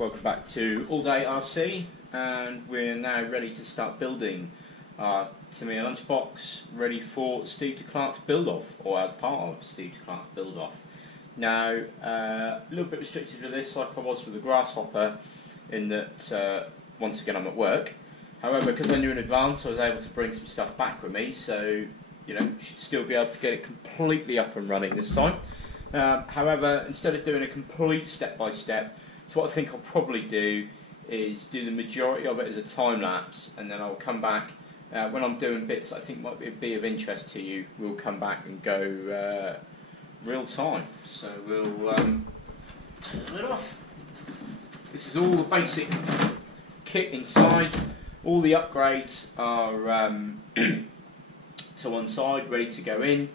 welcome back to All Day RC, and we're now ready to start building our Tamiya Lunchbox, ready for Steve Declark's build-off, or as part of Steve Declark's build-off. Now, a little bit restricted to this, like I was with the Grasshopper, in that once again I'm at work. However, because I knew in advance, I was able to bring some stuff back with me, so you know, should still be able to get it completely up and running this time. However, instead of doing a complete step-by-step, so what I think I'll probably do is do the majority of it as a time-lapse, and then I'll come back when I'm doing bits that I think might be of interest to you. We'll come back and go real time. So we'll turn it off. This is all the basic kit inside. All the upgrades are to one side, ready to go in.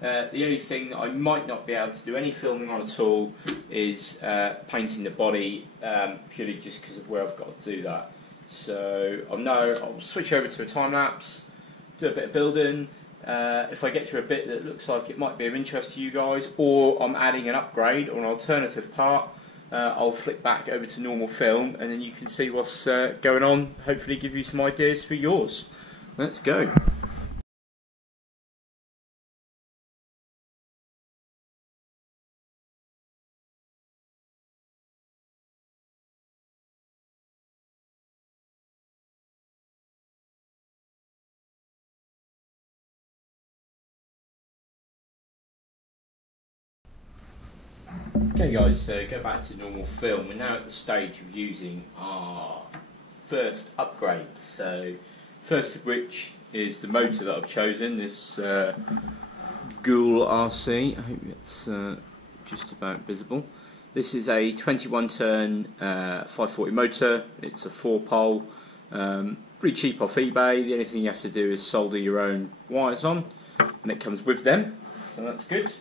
The only thing that I might not be able to do any filming on at all is painting the body, purely just because of where I've got to do that. So I'll switch over to a time lapse, do a bit of building. If I get to a bit that looks like it might be of interest to you guys, or I'm adding an upgrade or an alternative part, I'll flick back over to normal film, and then you can see what's going on. Hopefully, give you some ideas for yours. Let's go. Okay guys, so go back to normal film. We're now at the stage of using our first upgrade. So first of which is the motor that I've chosen, this Ghoul RC. I hope it's just about visible. This is a 21 turn 540 motor. It's a 4-pole, pretty cheap off eBay. The only thing you have to do is solder your own wires on, and it comes with them, so that's good.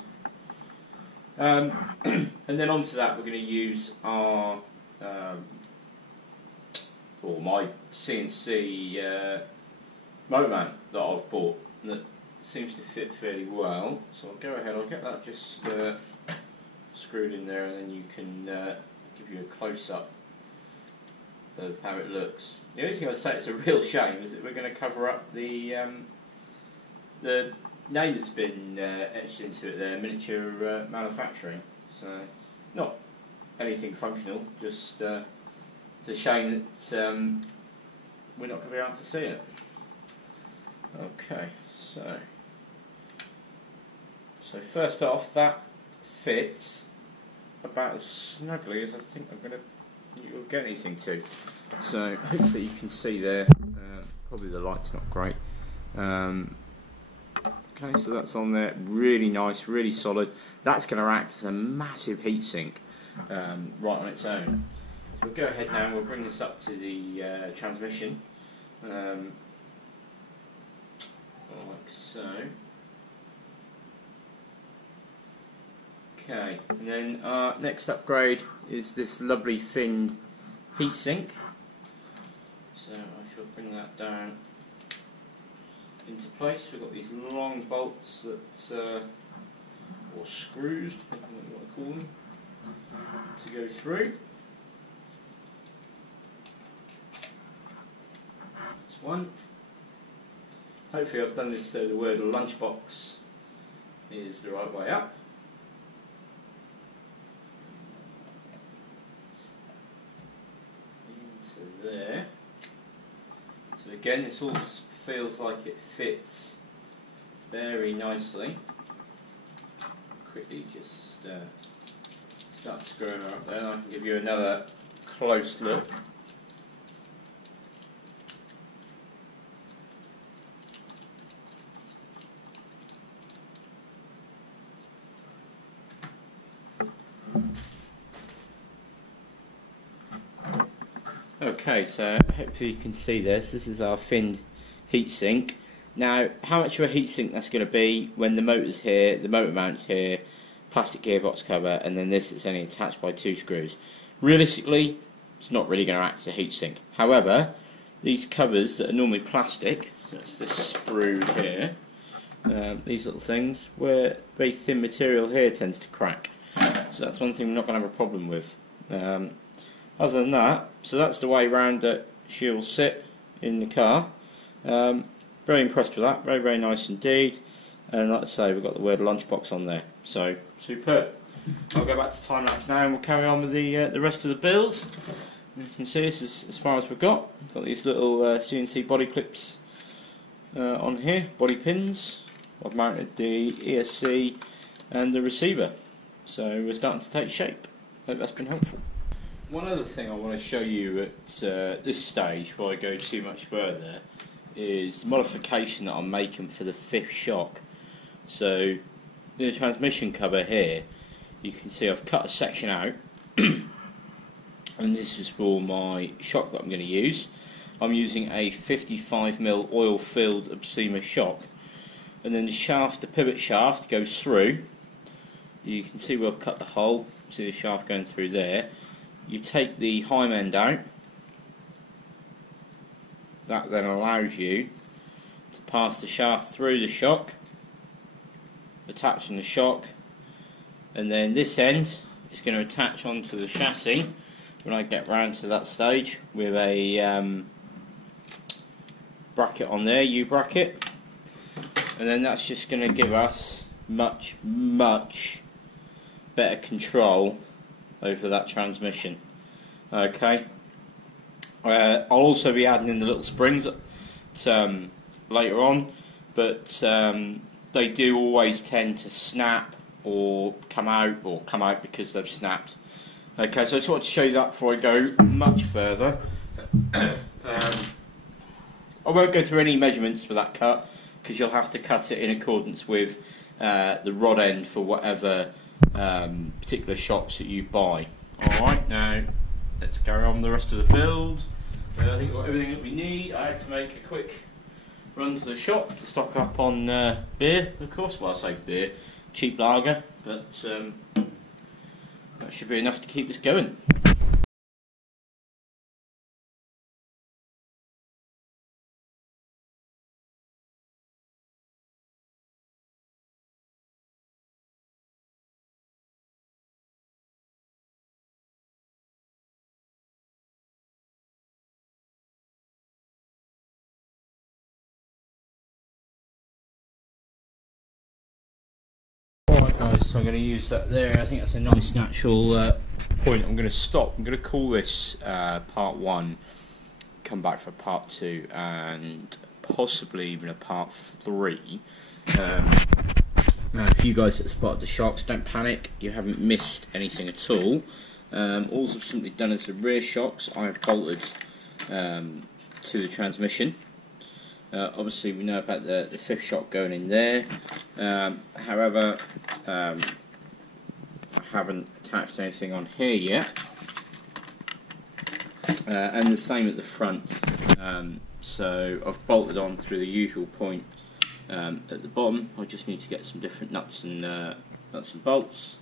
And then onto that, we're going to use our or my CNC motor mount that I've bought that seems to fit fairly well. So I'll go ahead, I'll get that just screwed in there, and then you can give you a close-up of how it looks. The only thing I'd say it's a real shame is that we're going to cover up the name that's been etched into it there, miniature manufacturing. So not anything functional, just it's a shame that we're not going to be able to see it. Okay, so first off, that fits about as snugly as I think you'll get anything to. So hopefully you can see there. Probably the light's not great. Okay, so that's on there, really nice, really solid. That's going to act as a massive heatsink right on its own. So we'll go ahead now and we'll bring this up to the transmission, like so. Okay, and then our next upgrade is this lovely finned heatsink. So I shall bring that down into place. We've got these long bolts that, or screws, depending on what you want to call them, to go through. That's one. Hopefully I've done this so the word lunchbox is the right way up. Into there. So again, this all feels like it fits very nicely. Quickly just start screwing her up there, and I can give you another close look. Okay, so hopefully you can see this. This is our finned heatsink. Now, how much of a heatsink that's going to be when the motor's here, the motor mount's here, plastic gearbox cover, and then this is only attached by 2 screws. Realistically, it's not really going to act as a heatsink. However, these covers that are normally plastic, that's this sprue here, these little things, where very thin material here tends to crack. So that's one thing we're not going to have a problem with. other than that, so that's the way round that she'll sit in the car. Very impressed with that, very, very nice indeed. And like I say, we've got the word lunchbox on there, so superb. I'll go back to time lapse now and we'll carry on with the rest of the build. You can see this is as far as we've got. We've got these little CNC body clips on here, body pins. I've mounted the ESC and the receiver, so we're starting to take shape. Hope that's been helpful. One other thing I want to show you at this stage, before I go too much further, is the modification that I'm making for the fifth shock. So in the transmission cover here, you can see I've cut a section out and this is for my shock that I'm going to use. I'm using a 55mm oil filled Obsema shock, and then the shaft, the pivot shaft, goes through. You can see where I've cut the hole, see the shaft going through there. You take the heim end out. That then allows you to pass the shaft through the shock, attaching the shock, and then this end is going to attach onto the chassis when I get round to that stage with a bracket on there, U-bracket, and then that's just going to give us much, much better control over that transmission. Okay. I'll also be adding in the little springs later on, but they do always tend to snap or come out because they've snapped. Okay, so I just wanted to show you that before I go much further. I won't go through any measurements for that cut because you'll have to cut it in accordance with the rod end for whatever particular shocks that you buy. Alright, now let's carry on with the rest of the build. I think we've got everything that we need. I had to make a quick run to the shop to stock up on beer, of course. Well, I say beer, cheap lager, but that should be enough to keep us going. Alright guys, so I'm going to use that there. I think that's a nice natural point. I'm going to stop. I'm going to call this part 1, come back for part 2 and possibly even a part 3. Now if you guys that spotted the shocks, don't panic, you haven't missed anything at all. All I've simply done is the rear shocks I have bolted to the transmission. Obviously we know about the fifth shock going in there, however I haven't attached anything on here yet, and the same at the front. So I've bolted on through the usual point at the bottom. I just need to get some different nuts and bolts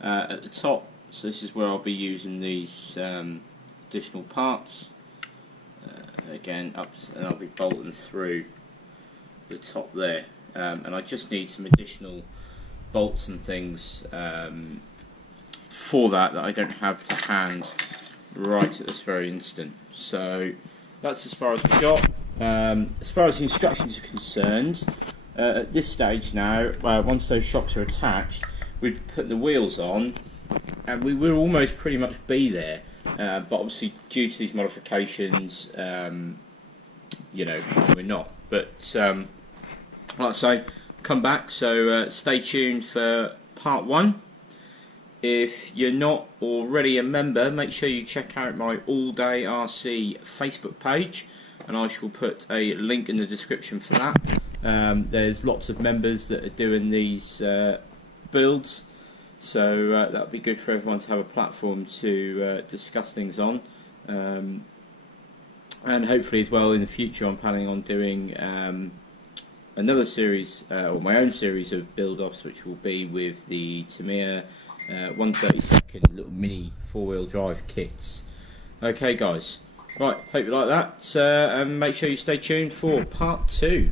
at the top. So this is where I'll be using these additional parts. Again, and I'll be bolting through the top there, and I just need some additional bolts and things for that I don't have to hand right at this very instant. So that's as far as we've got. As far as the instructions are concerned, at this stage now, once those shocks are attached, we'd put the wheels on and we will almost pretty much be there. But obviously due to these modifications, you know, we're not. But like I say, come back, so stay tuned for part 1. If you're not already a member, make sure you check out my All Day RC Facebook page, and I shall put a link in the description for that. There's lots of members that are doing these builds, so that'll be good for everyone to have a platform to discuss things on. And hopefully as well in the future I'm planning on doing another series, or my own series of build-offs, which will be with the Tamiya 1/32 little mini 4-wheel drive kits. Okay guys, right, hope you like that, and make sure you stay tuned for part 2.